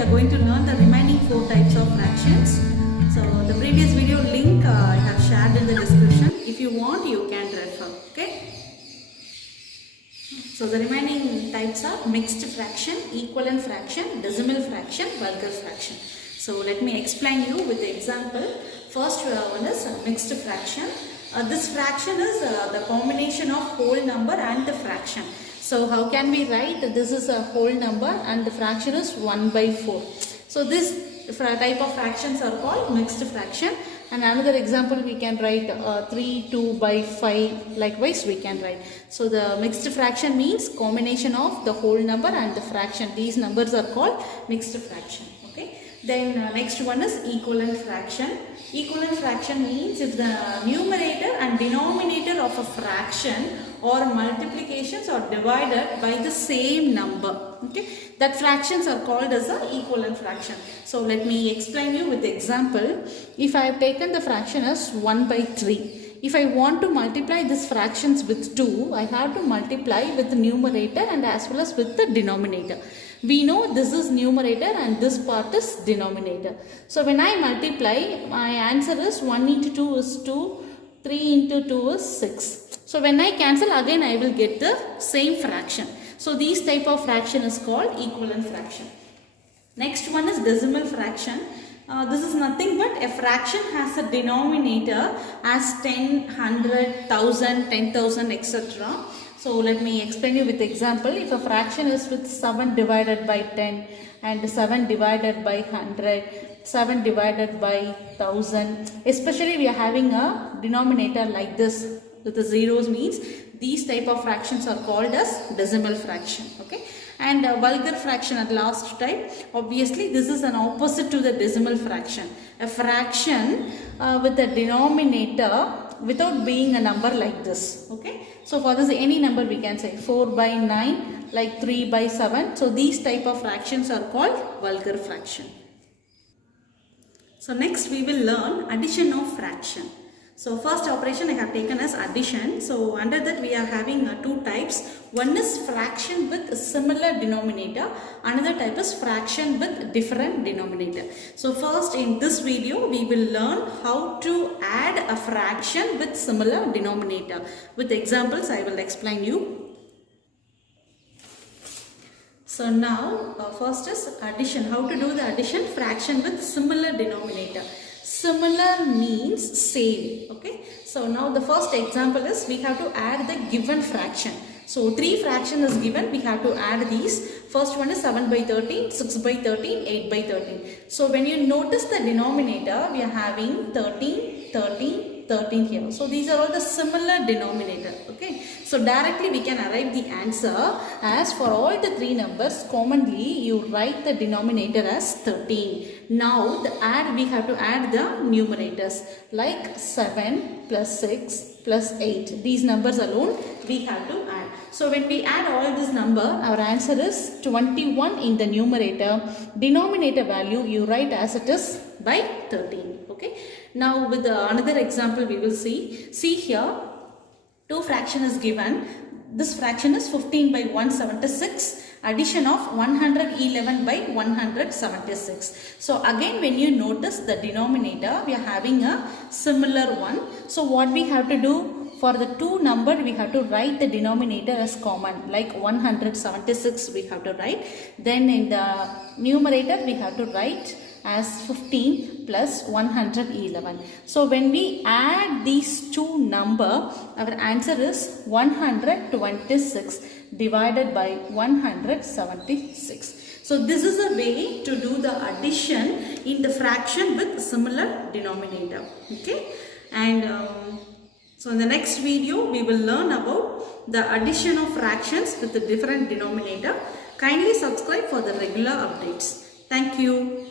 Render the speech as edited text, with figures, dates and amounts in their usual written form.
we are going to learn the remaining 4 types of fractions. So the previous video link I have shared in the description. If you want, you can refer. Okay. So the remaining types are mixed fraction, equivalent fraction, decimal fraction, vulgar fraction. So let me explain you with the example. First one is mixed fraction. This fraction is the combination of whole number and the fraction. So how can we write this is a whole number and the fraction is 1 by 4. So this type of fractions are called mixed fraction. And another example we can write 3, 2 by 5, likewise we can write. So the mixed fraction means combination of the whole number and the fraction. These numbers are called mixed fraction. Okay. Then next one is equivalent fraction. Equivalent fraction means if the numerator and denominator of a fraction or multiplications are divided by the same number. Okay, that fractions are called as an equivalent fraction. So let me explain you with the example. If I have taken the fraction as 1 by 3. If I want to multiply these fractions with 2, I have to multiply with the numerator and as well as with the denominator. We know this is numerator and this part is denominator. So when I multiply, my answer is 1 into 2 is 2, 3 into 2 is 6. So when I cancel again, I will get the same fraction. So these type of fraction is called equivalent fraction. Next one is decimal fraction. This is nothing but a fraction has a denominator as 10, 100, 1000, 10,000, etc. So let me explain you with example. If a fraction is with 7 divided by 10 and 7 divided by 100, 7 divided by 1000, especially we are having a denominator like this with the zeros, means these type of fractions are called as decimal fraction. Okay. And vulgar fraction at last type, obviously this is an opposite to the decimal fraction. A fraction with a denominator without being a number like this. Okay. So for this any number we can say 4 by 9, like 3 by 7. So these type of fractions are called vulgar fraction. So next we will learn addition of fraction. So first operation I have taken as addition. So under that we are having two types. One is fraction with similar denominator. Another type is fraction with different denominator. So first in this video we will learn how to add a fraction with similar denominator. With examples I will explain you. So now first is addition. How to do the addition? Fraction with similar denominator. Similar means same. Okay. So now the first example is we have to add the given fraction. So 3 fraction is given. We have to add these. First one is 7 by 13, 6 by 13, 8 by 13. So when you notice the denominator, we are having 13, 13, 13 here. So these are all the similar denominator. Okay. So directly we can arrive the answer as for all the 3 numbers commonly you write the denominator as 13. Now we have to add the numerators like 7 plus 6 plus 8. These numbers alone we have to add. So when we add all this number, our answer is 21 in the numerator. Denominator value you write as it is by 13. Okay. Now with another example we will see. See here, 2 fraction is given. This fraction is 15 by 176. Addition of 111 by 176. So again when you notice the denominator, we are having a similar one. So what we have to do? For the 2 number, we have to write the denominator as common, like 176 we have to write. Then in the numerator, we have to write as 15 plus 111. So when we add these 2 number, our answer is 126 divided by 176. So this is a way to do the addition in the fraction with similar denominator. Okay. And so in the next video, we will learn about the addition of fractions with a different denominator. Kindly subscribe for the regular updates. Thank you.